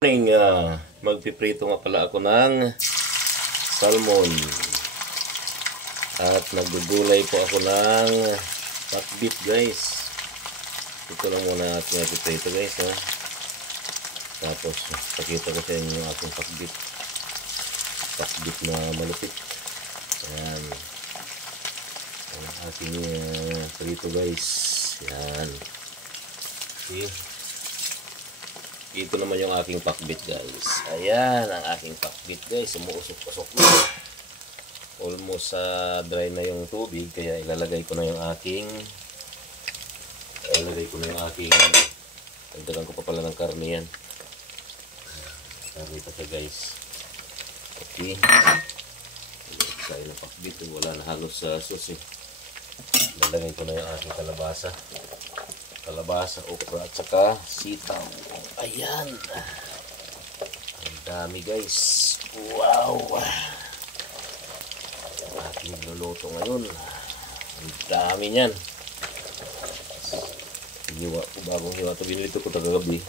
Morning, magpiprito nga pala ako ng salmon at nagugulay po ako ng pakbit, guys. Ito lang muna ating piprito, guys, ha? Tapos pakita ko sa inyo yung ating pakbit na malupit. Ayan ang ating prito, guys. Ayan, see? Ito naman yung aking pakbit, guys. Ayan ang aking pakbit, guys. Sumuusok-usok na. Almost dry na yung tubig. Kaya ilalagay ko na yung aking dagdagan ko pa pala ng karne yan. Karne pa siya, guys. Okay. Tayo ng pakbit. Wala na halos sa sauce, eh. Ilalagay ko na yung aking kalabasa, okra at saka sitaw. Ayan, ang dami, guys. Wow, ang aking niluluto ngayon, ang dami niyan. Hiniwa ko, bagong hiwa ito. Binili ko tagagabi.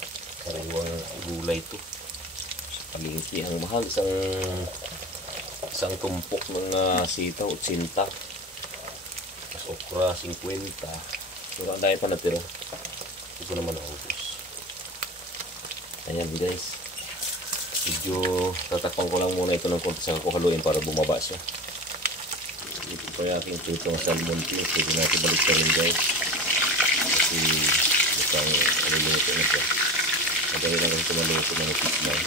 Kariwang gulay ito sa palengke. Ang mahal, isang tumpok ng sitaw 80, tas okra 50. So, ang dahil pa natira. Ito naman ang ubos. Ayan, guys. Medyo tatakpan ko lang muna ito ng konti sa kuhaluin para bumaba siya. Ito pa yung aking tutong salmon please. Pwede natin balik sa rin, guys. Kasi bukang aluluto na siya. Madali na rin ito maluto na natikman.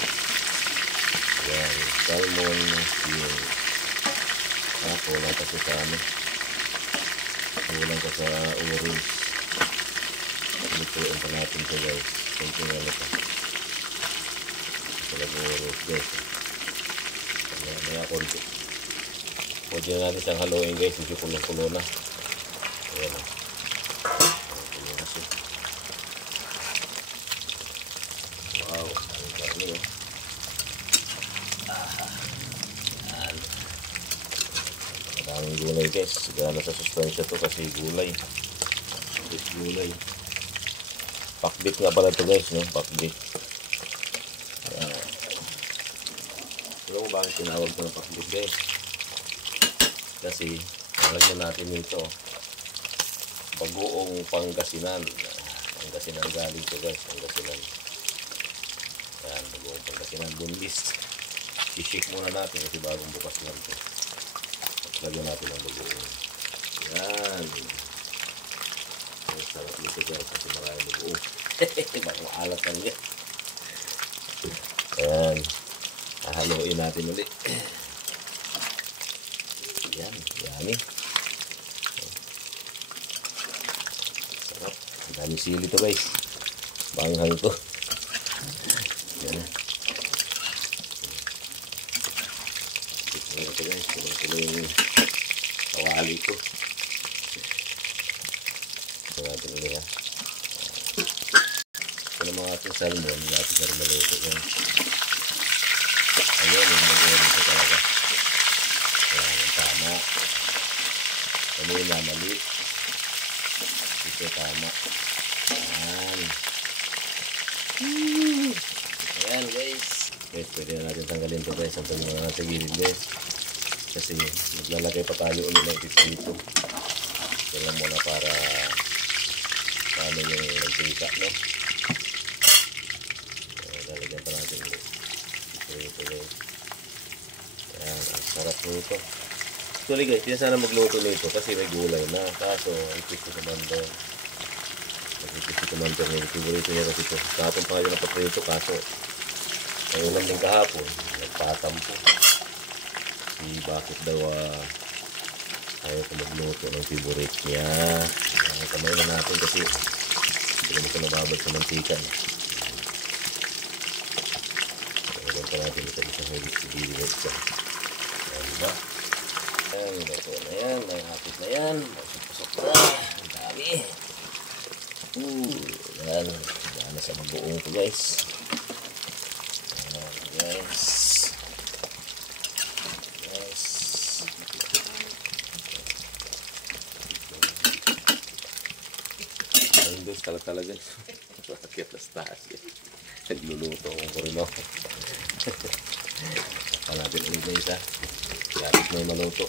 Ayan, salmon. Yung kulang kasi sa kulang ka sa orange. Lutuin pa natin ito, guys. Kunti nga ito. Ito lang orange, guys. May konti. Pwede na natin siyang haluin, guys. Medyo kulong-kulo na. Ayan o. Kulo na siya. Wow. Ang dami o. Ayan. Maraming gulay, guys. Sigana sa sustansya to kasi gulay. Gulay. Pakbit nga pala ito, guys, no? Pakbit. Alam mo bakit tinawag ito ng pakbit, guys? Kasi nalagyan natin nito bagoong Pangasinan. Pangasinan galing ito, guys. Pangasinan. Ayan, bagoong Pangasinan. Bunlis. I-shake muna natin kasi bagong bukas lang ito. Lagyan natin ang bagoong. Ayan. Sarap nito, guys, kasi maraming bagoong. Bakong alat lang yan. Ayan. Hahaluin natin ulit. Ayan. Ayan, eh. Sarap. Ang dami sili ito, guys. Banghang ito. Ayan. Ayan ito, guys. Kulo yung kawali ko. Ito natin ulit, ha. Ito na mga ating salmon. Natin na rin maluto yan. Ayan, yung mag-orin ko talaga. Ayan, yung tama. Kanina, mali. Ito, tama. Ayan. Ayan, guys. Guys, pwede na natin tanggalin ito, guys. Ang tanong na natin gilid, guys. Kasi maglalagay pa tayo ulit ng dito. Ito lang muna para paano yung nagtingka, no? Lalagyan pa natin ulit. Ito, guys. Ayan, ang sarap nito. Actually, guys, hindi sana magluto nito kasi may gulay na. Kaso, ipis ko naman doon. Nag-ipis ko naman doon. Favorito niya kasi ito. Kahapon pa kayo napaprito. Kaso, ulam din kahapon. Nagpatampo. Kasi bakit daw ayaw ko magluto ng favorite niya. Kamay na natin kasi hindi naman ito nababad sa mantika. Ayan pa natin ito isang higit sigilin ito. Ayan, diba? Ayan, ito na yan. Nangapit na yan. Masok-pasok na. Ang dami. Ayan. Ayan na sa mabuong ko, guys. Ayan, guys. Ayan, guys. Kala-kala, guys. Bakit tas taas, guys. Nagluluto akong kurilo. Saka natin ulit guys ha. Lapit na yung maluto.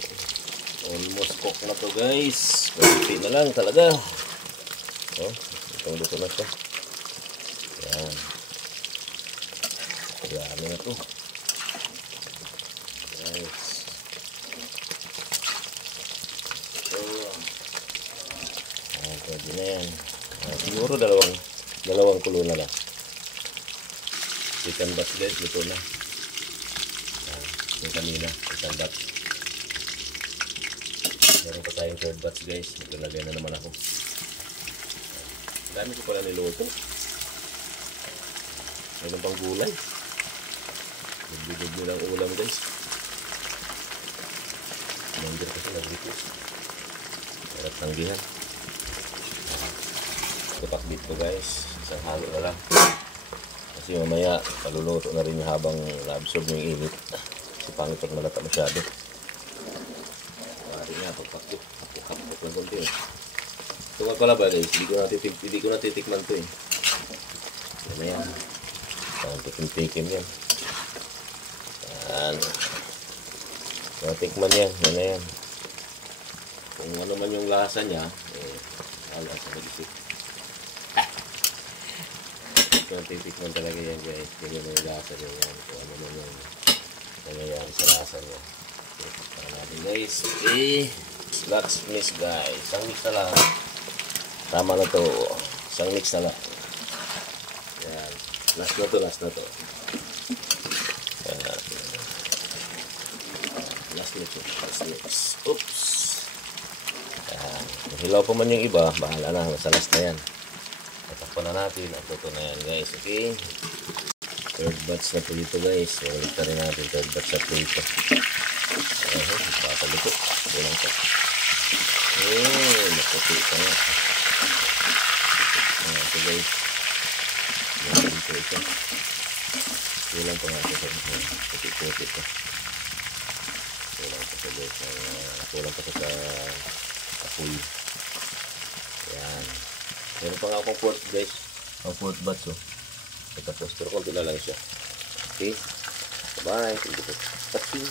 Almost cook na to guys. Kunti na lang talaga. Oh, itong luto na to. Yan. Dami na to. Guys. So, pwede na yan. Siguro dalawang kulo na lang. Chicken batch guys, luto na. Yung kanina, chicken batch. Meron pa tayong third batch guys. Maglalagay na naman ako. Dami ko pala niluto. Meron pang gulay. Nagdudugli lang ulam guys. Nandiyan kasi nag-request. Meron tanggihan. Tupak dito guys. Isang halo na lang. Kasi mamaya paluluto na rin habang na-absorb yung init. Kasi pangit pag malata masyado. Pari nga, pagpakit. Kapit lang konti eh. Ito nga pala ba guys, hindi ko natitikman to eh. Yan na yan. Parang tikim-tikim yan. Yan. Natikman yan, yan na yan. Kung ano man yung lasa niya, wala sa mag-isip. Titikman talaga yan guys. Ganyan na yung lasa niya yan. Kung ano man yung nangyayari sa lasa niya. Tikman natin guys. Okay. Let's mix guys. Isang mix na lang. Tama na to. Isang mix na lang. Yan. Last na to. Yan. Last mix. Oops. Yan. Kung hilaw pa man yung iba, bahala na. Nasa last na yan. Tatakpan na natin. At ito na yan guys. Okay. Third batch na po dito guys. Ulit na rin natin. Third batch na po dito. Papaluto. Kulang pa. Nakuti ka nga. Ito guys. Yan dito ito. Kulang pa nga ito. Puti-puti ito. Kulang pa sa guys. Kulang pa sa apoy. Yan. Meron pa nga akong fourth guys. Ang fourth batch oh. Tapos pero konti na lang siya. Okay. Bye. Thank you for watching.